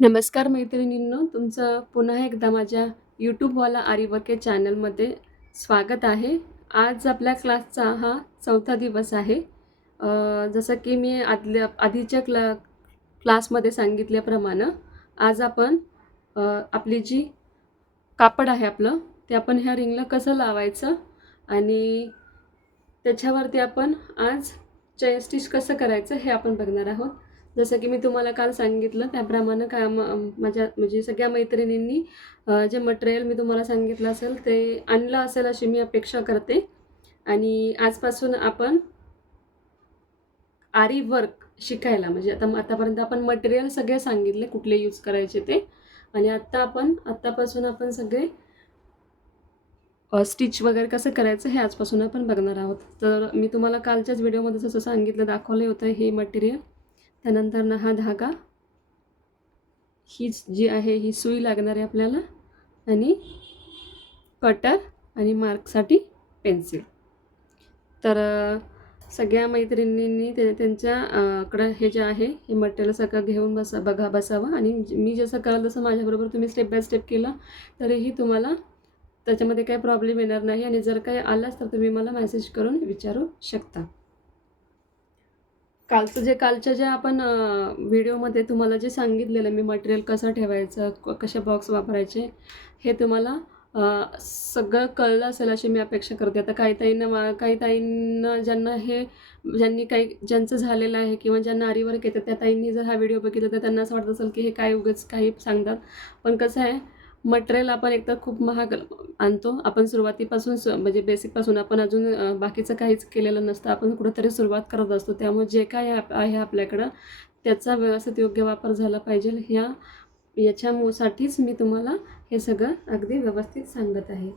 नमस्कार मैत्रिणींनो तुमचं पुन्हा एकदा माझ्या यूट्यूबवाला आरिवके चॅनलमध्ये स्वागत आहे. आज आपल्या क्लासचा हा चौथा दिवस आहे. जसं की मी आदल्या आधीच्या क्ला क्लासमध्ये सांगितल्याप्रमाणे आज आपण आपली जी कापड आहे आपलं ते आपण ह्या रिंगला कसं लावायचं आणि त्याच्यावरती आपण आज चेन स्टिच कसं करायचं हे आपण बघणार आहोत. जसं की मी तुम्हाला काल सांगितलं त्याप्रमाणे काय माझ्या म्हणजे सगळ्या मैत्रिणींनी जे मटेरियल मी तुम्हाला सांगितलं असेल ते आणलं असेल अशी मी अपेक्षा करते. आणि आजपासून आपण आरी वर्क शिकायला म्हणजे आता आतापर्यंत आपण मटेरियल सगळे सांगितले कुठले यूज करायचे ते. आणि आत्ता आपण आत्तापासून आपण सगळे स्टिच वगैरे कसं करायचं हे आजपासून आपण बघणार आहोत. तर मी तुम्हाला कालच्याच व्हिडिओमध्ये जसं सांगितलं दाखवलं होतं हे मटेरियल त्यानंतर ना हा धागा. हीच जी आहे ही सुई लागणार आहे आपल्याला. आणि कटर आणि मार्कसाठी पेन्सिल. तर सगळ्या मैत्रिणींनी ते त्यांच्याकडं हे जे आहे हे मटेरियल सगळं घेऊन बसा बघा बसावं. आणि मी जसं कराल तसं माझ्याबरोबर तुम्ही स्टेप बाय स्टेप केलं तरीही तुम्हाला त्याच्यामध्ये काही प्रॉब्लेम येणार नाही. आणि जर काही आलाच तर तुम्ही मला मेसेज करून विचारू शकता. कालचं जे कालच्या जे आपण व्हिडिओमध्ये तुम्हाला जे सांगितलेलं मी मटेरियल कसं ठेवायचं क- कसे बॉक्स वापरायचे हे तुम्हाला सगळं कळलं असेल अशी मी अपेक्षा करते. आता काही ताईंना मा काही ताईंना ज्यांना हे ज्यांनी काही ज्यांचं झालेलं आहे किंवा ज्यांना आरीवर येतं त्या ताईंनी जर हा व्हिडिओ बघितला तर त्यांना असं वाटत असेल की हे काय उगाच काही सांगतात. पण कसं आहे मटेरियल आपण एकतर खूप महाग आणतो. आपण सुरुवातीपासून स म्हणजे बेसिकपासून आपण अजून बाकीचं काहीच केलेलं नसतं. आपण कुठंतरी सुरुवात करत असतो. त्यामुळे जे काय आहे आपल्याकडं त्याचा व्यवस्थित योग्य वापर झाला पाहिजे. ह्या याच्यामुसाठीच मी तुम्हाला हे सगळं अगदी व्यवस्थित सांगत आहे.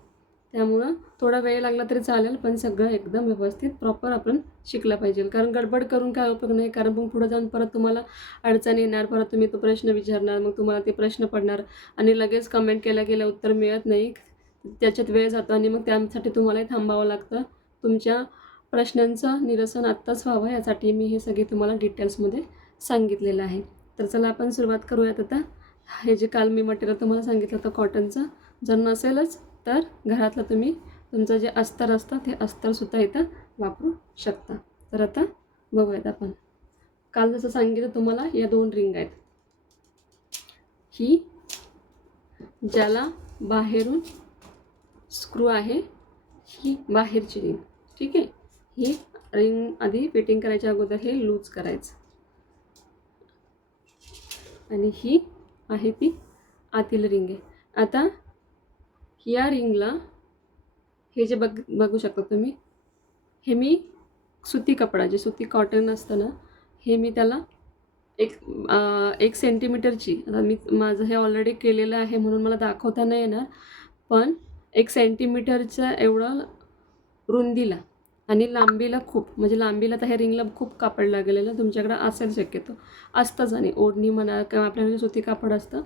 त्यामुळं थोडा वेळ लागला तरी चालेल पण सगळं एकदम व्यवस्थित प्रॉपर आपण शिकलं पाहिजे. कारण गडबड करून काय उपयोग नाही कारण मग पुढे जाऊन परत तुम्हाला अडचण येणार परत तुम्ही तो प्रश्न विचारणार मग तुम्हाला ते प्रश्न पडणार आणि लगेच कमेंट केल्या गेल्या उत्तर मिळत नाही. त्याच्यात वेळ जातो आणि मग त्यासाठी तुम्हालाही थांबावं लागतं. तुमच्या प्रश्नांचं निरसन आत्ताच व्हावं यासाठी मी हे सगळे तुम्हाला डिटेल्समध्ये सांगितलेलं आहे. तर चला आपण सुरुवात करूयात आता. हे जे काल मी मटेरियल तुम्हाला सांगितलं होतं कॉटनचं जर नसेलच तर घरातलं तुम्ही तुमचं जे अस्तर असतं ते अस्तरसुद्धा इथं वापरू शकता. तर आता बघूयात आपण. काल जसं सांगितलं तुम्हाला या दोन रिंग आहेत. ही ज्याला बाहेरून स्क्रू आहे ही बाहेरची रिंग. ठीक आहे? ही रिंग आधी फिटिंग करायच्या अगोदर हे लूज करायचं. आणि ही आहे ती आतील रिंग आहे. आता या रिंगला हे जे बघ बघू शकता तुम्ही हे मी सुती कपडा जे सुती कॉटन असतं ना हे मी त्याला एक आ, एक सेंटीमीटरची आता मी माझं हे ऑलरेडी केलेलं आहे म्हणून मला दाखवता नाही येणार पण एक सेंटीमीटरचं एवढं रुंदीला आणि लांबीला खूप म्हणजे लांबीला तर ह्या रिंगला खूप कापड लागलेलं तुमच्याकडं असेल शक्यतो. असतंच आणि ओढणी म्हणा किंवा आपल्याकडे सुती कापड असतं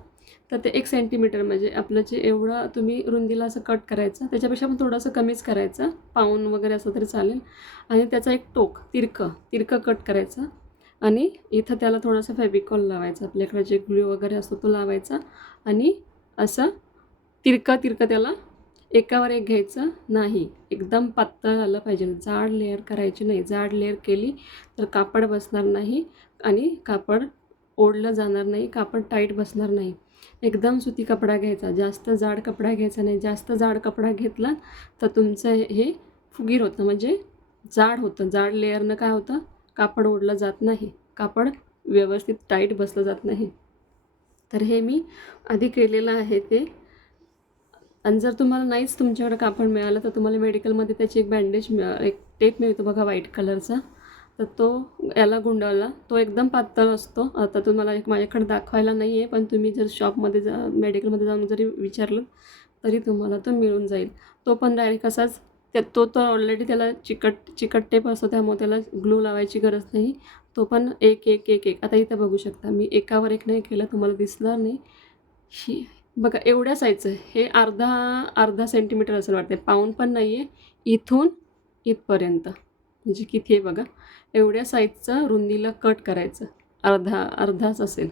तर ते एक सेंटीमीटर म्हणजे आपलं जे एवढं तुम्ही रुंदीला असं कट करायचं त्याच्यापेक्षा पण थोडंसं कमीच करायचं. पाऊन वगैरे असं तरी चालेल. आणि त्याचा एक टोक तिरकं तिरकं कट करायचं. आणि इथं त्याला थोडंसं फॅबिकॉल लावायचं. आपल्याकडे जे ग्लू वगैरे असतो तो लावायचा. आणि असं तिरकं तिरकं त्याला एकावर एक घ्यायचं. नाही एकदम पातळ आलं पाहिजे. जाड लेअर करायची नाही. जाड लेअर केली तर कापड बसणार नाही. आणि कापड ओढलं जाणार नाही. कापड टाईट बसणार नाही. एकदम सुती कपडा घ्यायचा. जास्त जाड कपडा घ्यायचा नाही. जास्त जाड कपडा घेतला तर तुमचं हे- फुगीर होतं. म्हणजे जाड होतं. जाड लेअरनं काय होतं? कापड ओढलं जात नाही. कापड व्यवस्थित टाईट बसलं जात नाही. तर हे मी आधी केलेलं आहे ते. आणि जर तुम्हाला नाहीच तुमच्याकडे कापड मिळालं तर तुम्हाला मेडिकलमध्ये त्याची एक बँडेज मिळ एक टेप मिळतो बघा व्हाईट कलरचा तर तो याला गुंडाळला. तो एकदम पातळ असतो. आता तुम्हाला एक माझ्याकडे दाखवायला नाही आहे पण तुम्ही जर शॉपमध्ये जा मेडिकलमध्ये जाऊन जरी विचारलं तरी तुम्हाला तो मिळून जाईल. तो पण डायरेक्ट असाच. त्या तो तर ऑलरेडी त्याला चिकट चिकट टेप असतो त्यामुळे त्याला ग्लू लावायची गरज नाही. तो पण एक एक एक एक. आता इथं बघू शकता मी एकावर एक नाही केलं तुम्हाला दिसणार नाही. ही बघा एवढ्या साईजचं हे अर्धा अर्धा सेंटीमीटर असं वाटते पाऊन पण नाही आहे इथून इथपर्यंत. म्हणजे किती आहे बघा? एवढ्या साईजचं रुंदीला कट करायचं. अर्धा अर्धाच असेल.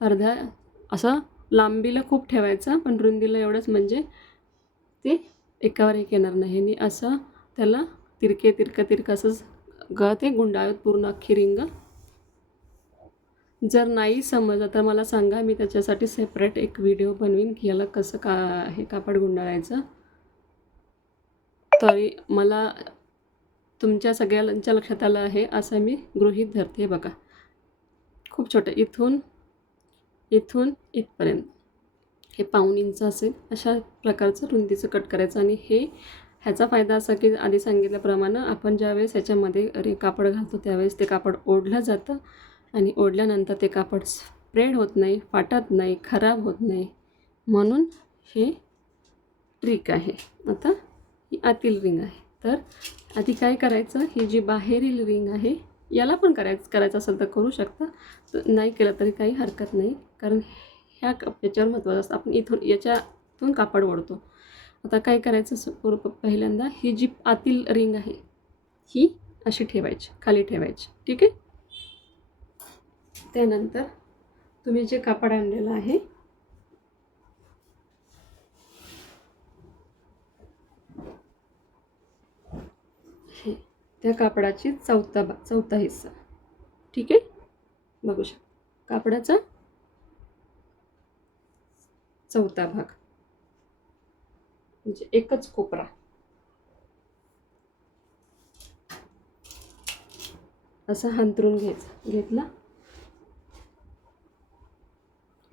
अर्धा असं लांबीला खूप ठेवायचा पण रुंदीला एवढंच म्हणजे ते एकावर एक येणार नाही. आणि असं त्याला तिरके तिरकं तिरकं असंच ग ते गुंडाळत पूर्ण अख्खी रिंग. जर नाही समजलं तर मला सांगा मी त्याच्यासाठी सेपरेट एक व्हिडिओ बनवीन की याला कसं का हे कापड गुंडाळायचं. तरी मला तुमच्या सगळ्यांच्या लक्षात आलं आहे असं मी गृहीत धरते बघा. खूप छोटं इथून इथून इथपर्यंत. हे पाऊन इंच असेल अशा प्रकारचं रुंदीचं कट करायचं आणि हे ह्याचा फायदा असा की आधी सांगितल्याप्रमाणे आपण ज्यावेळेस ह्याच्यामध्ये रे कापड घालतो त्यावेळेस ते कापड ओढलं जातं आणि ओढल्यानंतर ते कापड स्प्रेड होत नाही फाटत नाही खराब होत नाही. म्हणून हे ट्रिक आहे. आता ही आतील रिंग आहे. तर आधी काय करायचं? ही जी बाहेरील रिंग आहे याला पण करायचं करायचं असेल तर करू शकता. तर नाही केलं तरी काही हरकत नाही. कारण ह्या कप याच्यावर महत्त्वाचं असतं. आपण इथून याच्यातून कापड ओढतो. आता काय करायचं? स- पूर- पहिल्यांदा ही जी आतील रिंग आहे ही अशी ठेवायची खाली ठेवायची. ठीक आहे? त्यानंतर तुम्ही जे कापड आणलेलं आहे हे त्या कापडाची चौथा बा चौथा हिस्सा. ठीक? आहे बघू शकता. कापडाचा चौथा भाग. म्हणजे एकच कोपरा. असा हंतरून घ्यायचा. घेतला?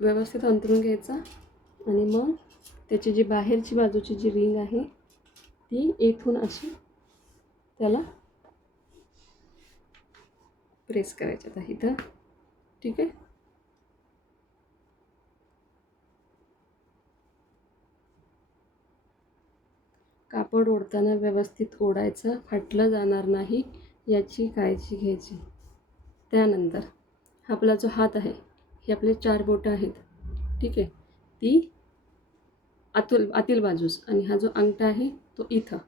व्यवस्थित अंतरून घ्यायचा. आणि मग त्याची जी बाहेरची बाजूची जी रिंग आहे ती येथून अशी त्याला प्रेस करायचं आता इथं. ठीक आहे? कापड ओढताना व्यवस्थित ओढायचं फाटलं जाणार नाही याची काळजी घ्यायची. त्यानंतर आपला जो हात आहे हे आपले चार बोटं आहेत. ठीक आहे? ती आतुल आतील बाजूस आणि हा जो अंगठा आहे तो इथं.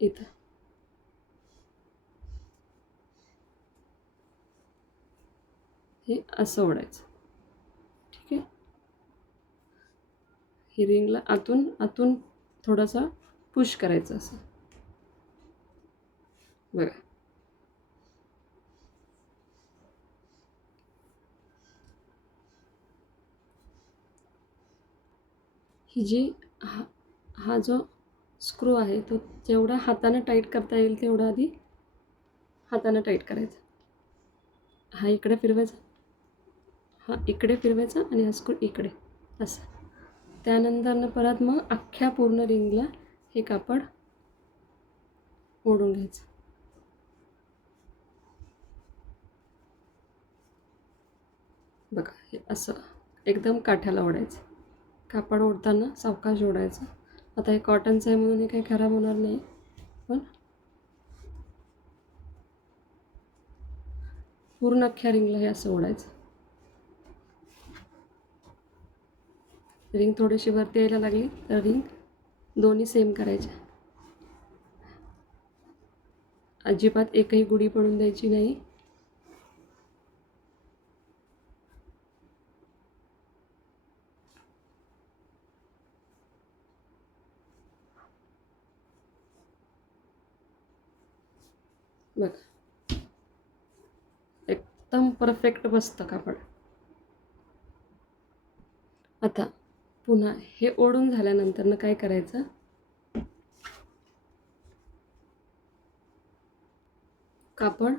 इथं. हे असं ओढायचं. ठीक आहे? ही रिंगला आतून आतून थोडासा पुश करायचं असं. बघा. ही जी हा हा जो स्क्रू आहे तो जेवढा हातानं टाईट करता येईल तेवढा आधी हातानं टाईट करायचा. हा इकडे फिरवायचा. हा इकडे फिरवायचा आणि हा स्क्रू इकडे. असं. त्यानंतरनं परत मग अख्ख्या पूर्ण रिंगला हे कापड ओढून घ्यायचं. बघा हे असं एकदम काठ्याला ओढायचं. कापड ओढताना सावकाश ओढायचं. आता हे कॉटनचं आहे म्हणून हे काही खराब होणार नाही. पण पूर्ण अख्ख्या रिंगला हे असं ओढायचं. रिंग थोडीशी वरती यायला लागली तर रिंग दोन्ही सेम करायच्या. अजिबात एकही गुढी पडून द्यायची नाही. बघ. एकदम परफेक्ट बसतं कापड. आता पुन्हा हे ओढून झाल्यानंतरनं काय करायचं? कापड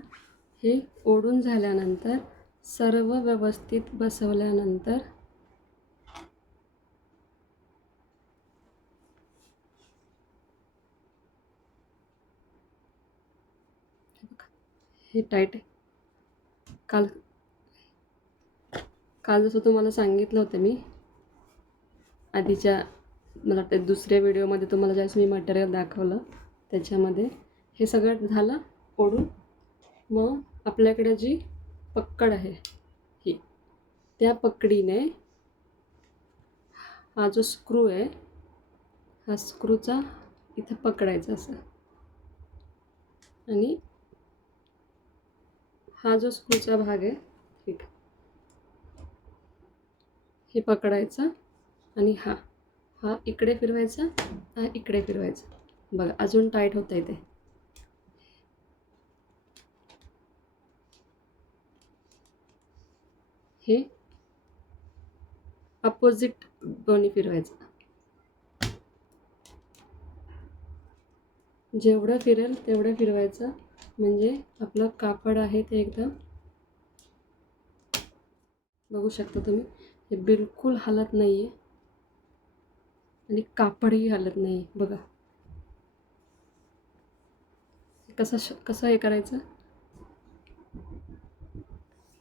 हे ओढून झाल्यानंतर सर्व व्यवस्थित बसवल्यानंतर हे हे टाईट आहे. काल काल जसं तुम्हाला सांगितलं होतं मी आधीच्या मला वाटतं दुसऱ्या व्हिडिओमध्ये तुम्हाला ज्यावेळेस मी मटेरियल दाखवलं त्याच्यामध्ये हे सगळं झालं ओढून. मग आपल्याकडे जी पक्कड आहे ही त्या पकडीने हा जो स्क्रू आहे हा स्क्रूचा इथं पकडायचा असं. आणि हा जो स्क्रूचा भाग आहे ठीक. हे पकडायचं. आणि हा हा इकडे फिरवायचा हा इकडे फिरवायचा. बघा अजून टाईट होतं आहे ते. हे अपोजिट दोन्ही फिरवायचं. जेवढं फिरेल तेवढं फिरवायचं. म्हणजे आपलं कापड आहे ते एकदम. बघू शकता तुम्ही हे बिलकुल हालत नाही आहे आणि कापडही हलत नाही. बघा. कसं श कसं हे करायचं?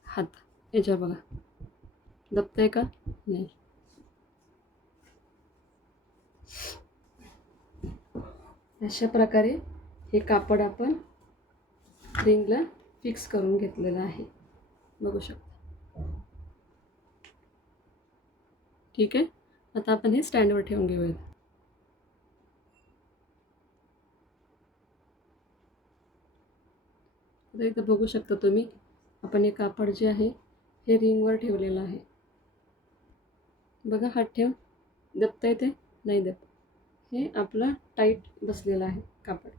हात. याच्यावर बघा. दबतंय का? नाही. अशा प्रकारे हे कापड आपण रिंगला फिक्स करून घेतलेलं आहे. बघू शकता. ठीक आहे? आता आपण हे स्टँडवर ठेवून घेऊयात. आता इथं बघू शकता तुम्ही आपण हे कापड जे आहे हे रिंगवर ठेवलेलं आहे. बघा हात ठेव. दबता येते नाही दब हे आपलं टाईट बसलेलं आहे कापड.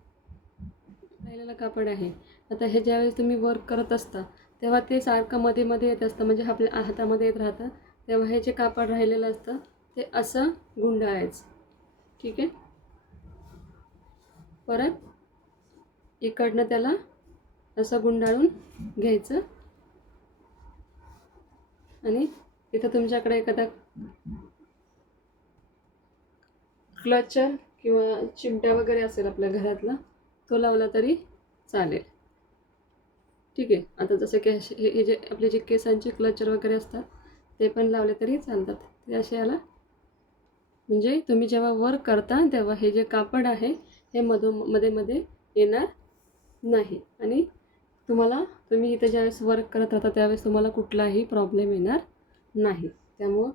राहिलेलं कापड आहे. आता हे ज्यावेळेस तुम्ही वर्क करत असता तेव्हा ते सारखं मध्ये मध्ये येत असतं. म्हणजे आपल्या हातामध्ये येत राहतं. तेव्हा हे जे कापड राहिलेलं असतं ते असं गुंडाळायचं. ठीक आहे? परत इकडनं त्याला असं गुंडाळून घ्यायचं. आणि इथं तुमच्याकडे एखादा क्लचर किंवा चिमटा वगैरे असेल आपल्या घरातला तो लावला तरी चालेल. ठीक आहे? आता जसं की हे हे जे आपले जे केसांचे क्लचर वगैरे असतात ते पण लावले तरी चालतात. ते असे याला म्हणजे तुम्ही जेव्हा वर्क करता तेव्हा हे जे कापड आहे हे मधो मध्ये मध्ये येणार नाही. आणि तुम्हाला तुम्ही इथे ज्यावेळेस वर्क करत राहता त्यावेळेस तुम्हाला कुठलाही प्रॉब्लेम येणार नाही. त्यामुळं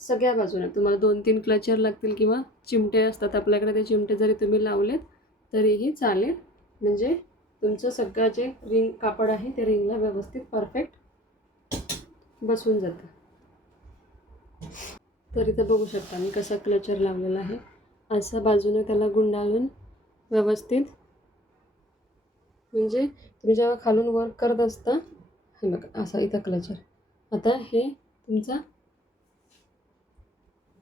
सगळ्या बाजूने तुम्हाला दोन तीन क्लचर लागतील किंवा चिमटे असतात आपल्याकडे ते चिमटे जरी तुम्ही लावलेत तरीही चालेल. म्हणजे तुमचं सगळं जे रिंग कापड आहे ते रिंगला व्यवस्थित परफेक्ट बसून जातं. तर इथं बघू शकता मी कसा क्लचर लावलेला आहे. असं बाजूने त्याला गुंडाळून व्यवस्थित म्हणजे तुम्ही जेव्हा खालून वर्क करत असता हे बघा असा इथं क्लचर आता हे तुमचा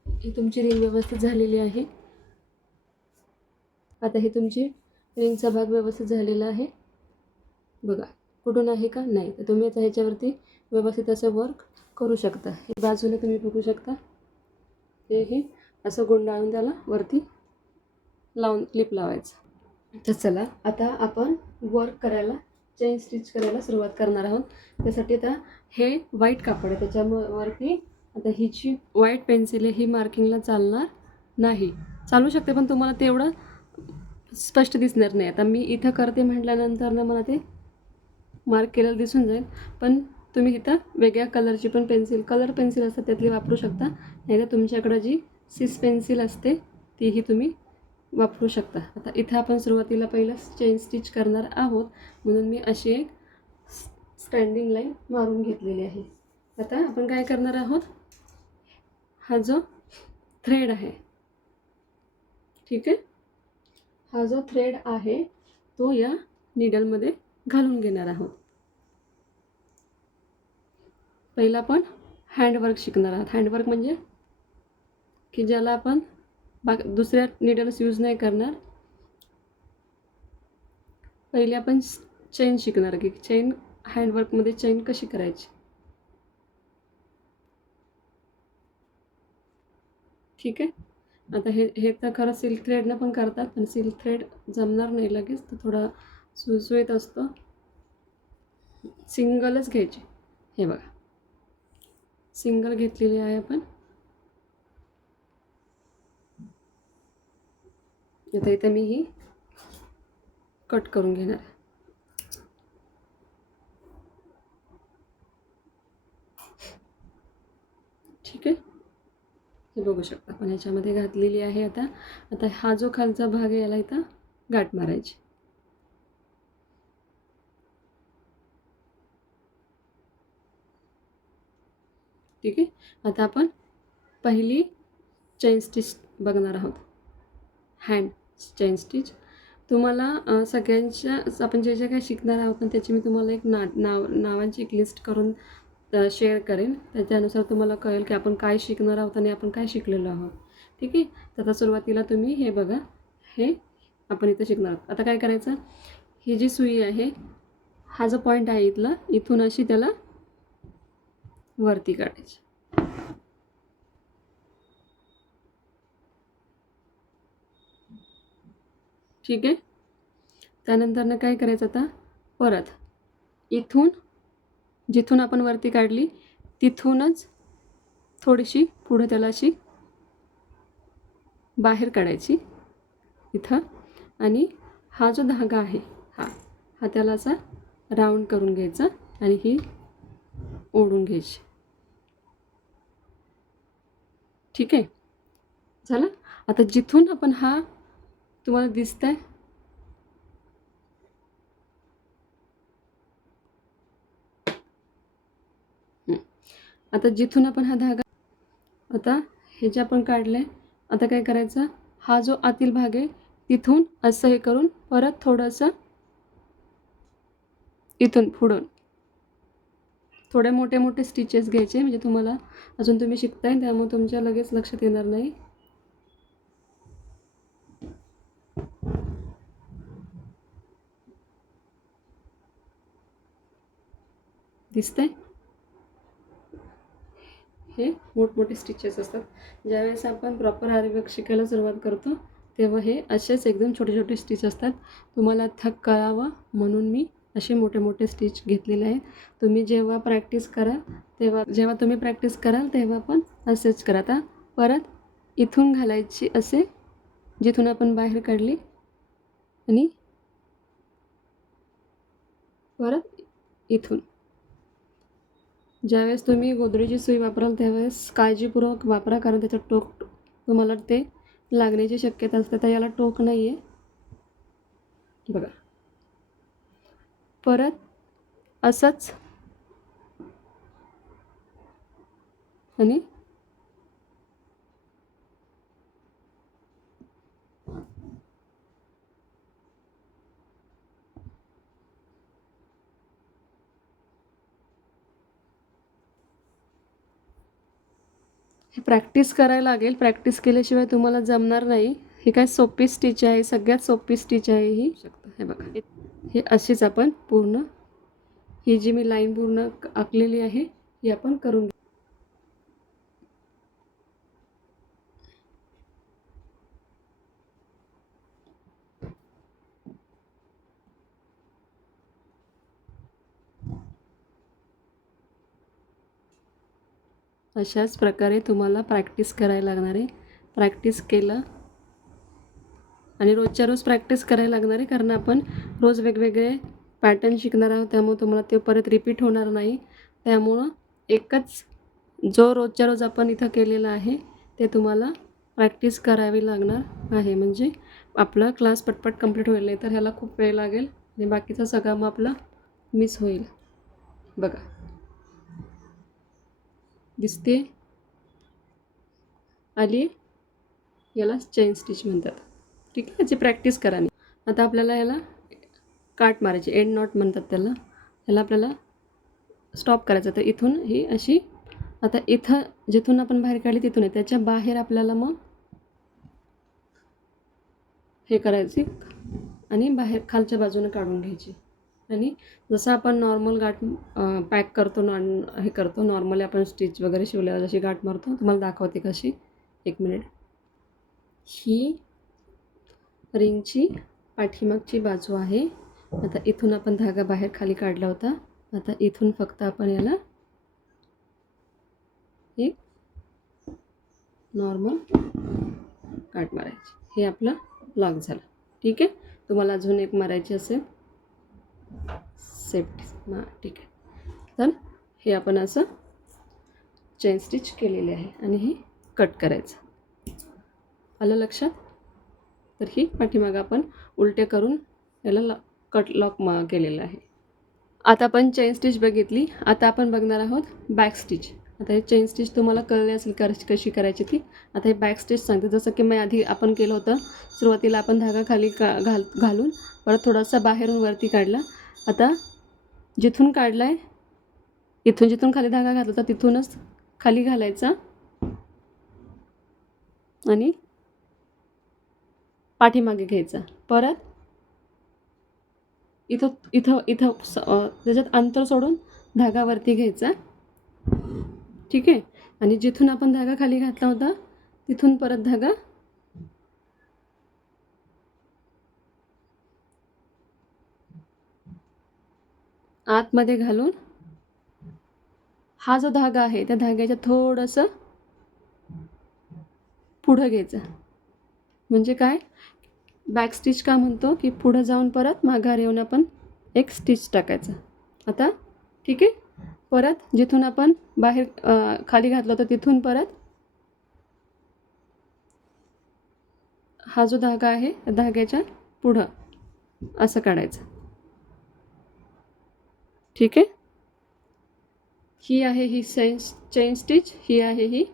ही तुमची रिंग व्यवस्थित झालेली आहे. आता ही तुमची रिंगचा भाग व्यवस्थित झालेला आहे. बघा कुठून आहे का? नाही. तर तुम्ही आता ह्याच्यावरती व्यवस्थित असं वर्क करू शकता. हे बाजूला तुम्ही बघू शकता. तेही असं गुंडाळून त्याला वरती लावून क्लिप लावायचं. तर चला आता आपण वर्क करायला चेन स्टिच करायला सुरुवात करणार आहोत. त्यासाठी आता हे व्हाईट कापड आहे. त्याच्यावरती आता ही जी व्हाईट पेन्सिल आहे ही मार्किंगला चालणार नाही. चालू शकते पण तुम्हाला तेवढं स्पष्ट दिसणार नाही. आता मी इथं करते म्हटल्यानंतर ना मला ते मार्क केलेलं दिसून जाईल. पण तुम्ही इथं वेगळ्या कलरची पण पेन्सिल कलर पेन्सिल असतात त्यातली वापरू शकता. नाहीतर तुमच्याकडं जी सिस पेन्सिल असते तीही तुम्ही वापरू शकता. आता इथं आपण सुरुवातीला पहिलं चेन स्टिच करणार आहोत. म्हणून मी अशी एक स्टँडिंग लाईन मारून घेतलेली आहे. आता आपण काय करणार आहोत? हा जो थ्रेड आहे. ठीक आहे? हा जो थ्रेड आहे तो या निडलमध्ये घालून घेणार आहोत. पहिला आपण हँडवर्क शिकणार आहोत. हँडवर्क म्हणजे की ज्याला आपण बाक दुसऱ्या निडल्स यूज नाही करणार. पहिले आपण चेन शिकणार की चेन हँडवर्कमध्ये चेन कशी करायची? ठीक आहे? आता हे हे तर खरं सिल्क थ्रेडनं पण करतात पण सिल्क थ्रेड जमणार नाही लगेच तर थोडा सुळसुळीत असतो. सिंगलच घ्यायची. हे बघा. सिंगल घेतलेली आहे आपण. आता इथं मी ही कट करून घेणार. आहे ठीक आहे? हे बघू शकता. आपण ह्याच्यामध्ये घातलेली आहे आता. आता हा जो खालचा भाग आहे याला इथं गाठ मारायची. ठीक आहे? आता आपण पहिली चैन स्टिच बघणार आहोत. हँड चेन स्टिच तुम्हाला सगळ्यांच्या आपण जे जे काही शिकणार आहोत ना त्याची मी तुम्हाला एक ना नाव नावांची एक लिस्ट करून शेअर करेन. त्याच्यानुसार तुम्हाला कळेल की आपण काय शिकणार आहोत आणि आपण काय शिकलेलो आहोत. ठीक आहे? तर आता सुरुवातीला तुम्ही हे बघा. हे आपण इथं शिकणार आहोत. आता काय करायचं? ही जी सुई आहे हा जो पॉईंट आहे इथला इथून अशी त्याला वरती काढायची. ठीक आहे? त्यानंतरनं काय करायचं आता? परत. इथून जिथून आपण वरती काढली तिथूनच थोडीशी पुढं त्याला अशी बाहेर काढायची. इथं. आणि हा जो धागा आहे हा हा त्याला असा राऊंड करून घ्यायचा आणि ही ओढून घ्यायची. ठीक आहे? झालं? आता जिथून आपण हा तुम्हाला दिसत आहे आता जिथून आपण हा धागा आता हे जे आपण काढलंय आता काय करायचं? हा जो आतील भाग आहे तिथून असं हे करून परत थोडंसं इथून पुढून. थोडे मोठे मोठे स्टिचेस घ्यायचे म्हणजे तुम्हाला अजून तुम्ही शिकताय त्यामुळे तुमच्या लगेच लक्षात येणार नाही. दिसतंय? हे मोठमोठे स्टिचेस असतात. ज्यावेळेस आपण प्रॉपर आरिवर्क शिकायला सुरुवात करतो तेव्हा हे असेच एकदम छोटे छोटे स्टिच असतात. तुम्हाला थक कळावं म्हणून मी असे मोठे मोठे स्टिच घेतलेले आहेत. तुम्ही जेव्हा प्रॅक्टिस कराल तेव्हा जेव्हा तुम्ही प्रॅक्टिस कराल तेव्हा पण असेच करा. आता परत इथून घालायची असे जिथून आपण बाहेर काढली आणि परत इथून. ज्यावेळेस तुम्ही गोदडीची सुई वापराल त्यावेळेस काळजीपूर्वक वापरा कारण त्याचं टोक तुम्हाला ते लागण्याची शक्यता असते. तर याला टोक नाही आहे बघा. परत असंच. आणि हे प्रॅक्टिस करायला लागेल. प्रॅक्टिस केल्याशिवाय तुम्हाला जमणार नाही. ही काय सोपी स्टिच आहे. सगळ्यात सोपी स्टिच आहे ही. हे बघा. हे- अशीच आपण पूर्ण ही जी मी लाईन पूर्ण आखलेली आहे ही आपण करून अशाच प्रकारे तुम्हाला प्रॅक्टिस करायला लागणार आहे. प्रॅक्टिस केलं. आणि रोजच्या रोज प्रॅक्टिस करायला लागणार आहे कारण आपण रोज वेगवेगळे पॅटर्न शिकणार आहोत त्यामुळे तुम्हाला ते परत रिपीट होणार नाही. त्यामुळं एकच जो रोजच्या रोज आपण इथं केलेला आहे ते तुम्हाला प्रॅक्टिस करावी लागणार आहे. म्हणजे आपला क्लास पटपट कंप्लीट होईल नाही तर ह्याला खूप वेळ लागेल आणि बाकीचा सगळा मग आपला मिस होईल. बघा. दिसते. आली. याला चैन स्टिच म्हणतात. ठीक आहे याची प्रॅक्टिस करा आता आपल्याला याला काट मारायची एंड नॉट म्हणतात त्याला. याला आपल्याला स्टॉप करायचं तर इथून ही अशी आता इथं जिथून आपण बाहेर काढली तिथून आहे. त्याच्या बाहेर आपल्याला मग हे करायची. आणि बाहेर खालच्या बाजूने काढून घ्यायची. आणि जसं आपण नॉर्मल गाठ पॅक करतो नॉन हे करतो नॉर्मली आपण स्टिच वगैरे शिवल्यावर जशी गाठ मारतो तुम्हाला दाखवते कशी. एक मिनिट ही रिंगची पाठीमागची बाजू आहे. आता इथून आपण धागा बाहेर खाली काढला होता. आता इथून फक्त आपण याला एक नॉर्मल काट मारायची. हे आपलं ब्लॉक झालं. ठीक आहे तुम्हाला अजून एक मारायची असेल. सेफ्टी हां ठीक आहे. तर हे आपण असं चेन स्टिच केलेले आहे आणि हे कट करायचं. आलं लक्षात? तर ही पाठीमागं आपण उलटे करून याला लॉ कट लॉक म केलेलं आहे. आता आपण चेन स्टिच बघितली. आता आपण बघणार आहोत बॅक स्टिच आता हे चेन स्टिच तुम्हाला कळले असेल कर कशी करायची ती. आता हे बॅक स्टिच सांगते. जसं की मी आधी आपण केलं होतं सुरुवातीला आपण धागा खाली का घाल घालून परत थोडासा बाहेरून वरती काढला. आता जिथून काढला आहे इथून जिथून खाली धागा घातला होता तिथूनच खाली घालायचा. आणि पाठीमागे घ्यायचा. परत इथं इथं इथं स त्याच्यात अंतर सोडून धागावरती घ्यायचा. ठीक आहे? आणि जिथून आपण धागा खाली घातला होता तिथून परत धागा आतमध्ये घालून हा जो धागा आहे त्या धाग्याच्या थोडंसं पुढं घ्यायचं. म्हणजे काय? बॅक स्टिच का म्हणतो की पुढं जाऊन परत माघार येऊन आपण एक स्टिच टाकायचं. आता ठीक आहे? परत जिथून आपण बाहेर खाली घातलं होतं तिथून परत हा जो धागा आहे त्या धाग्याच्या पुढं असं काढायचं. ठीक आहे? ही आहे ही सेन्स चेन स्टिच ही आहे ही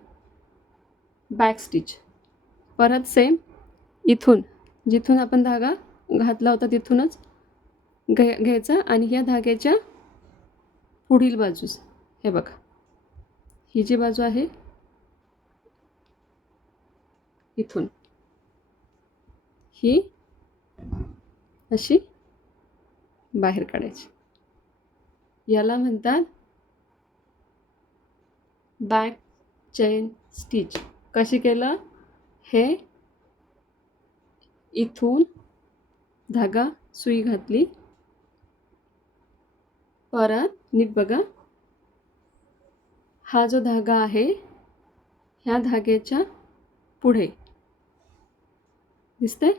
बॅक स्टिच परत सेम इथून. जिथून आपण धागा घातला होता तिथूनच घे घ्यायचा आणि ह्या धाग्याच्या पुढील बाजूस. हे बघा. ही जी बाजू आहे इथून. ही अशी बाहेर काढायची. याला म्हणतात बॅक चेन स्टिच कशी केलं? हे इथून धागा सुई घातली. परत नीट बघा. हा जो धागा आहे ह्या धाग्याच्या पुढे. दिसते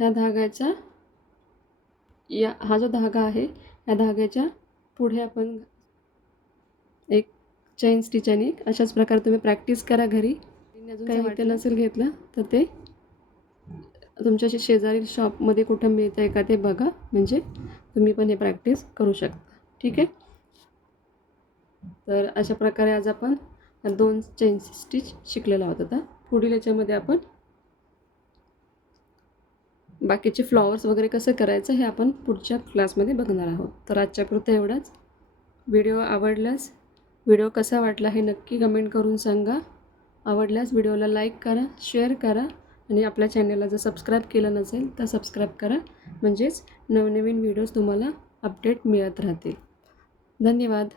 ह्या धाग्याच्या या हा जो धागा आहे या धाग्याच्या पुढे आपण एक चेन स्टिच आणि एक अशाच प्रकारे तुम्ही प्रॅक्टिस करा घरी. काही साहित्य नसेल घेतलं तर ते तुमच्या शे- शेजारी शॉपमध्ये कुठं मिळतं आहे का ते बघा. म्हणजे तुम्ही पण हे प्रॅक्टिस करू शकता. ठीक आहे? तर अशा प्रकारे आज आपण दोन चेन स्टिच शिकलेलो आहोत आता. पुढील याच्यामध्ये आपण बाकीचे फ्लॉवर्स वगैरे कसं करायचं हे आपण पुढच्या क्लासमध्ये बघणार आहोत. तर आजच्यापुरतं एवढंच. व्हिडिओ आवडल्यास व्हिडिओ कसा वाटला हे नक्की कमेंट करून सांगा. आवडल्यास व्हिडिओला लाईक करा शेअर करा आणि आपल्या चॅनलला जर सबस्क्राईब केलं नसेल तर सबस्क्राईब करा. म्हणजेच नवनवीन व्हिडिओज तुम्हाला अपडेट मिळत राहतील. धन्यवाद.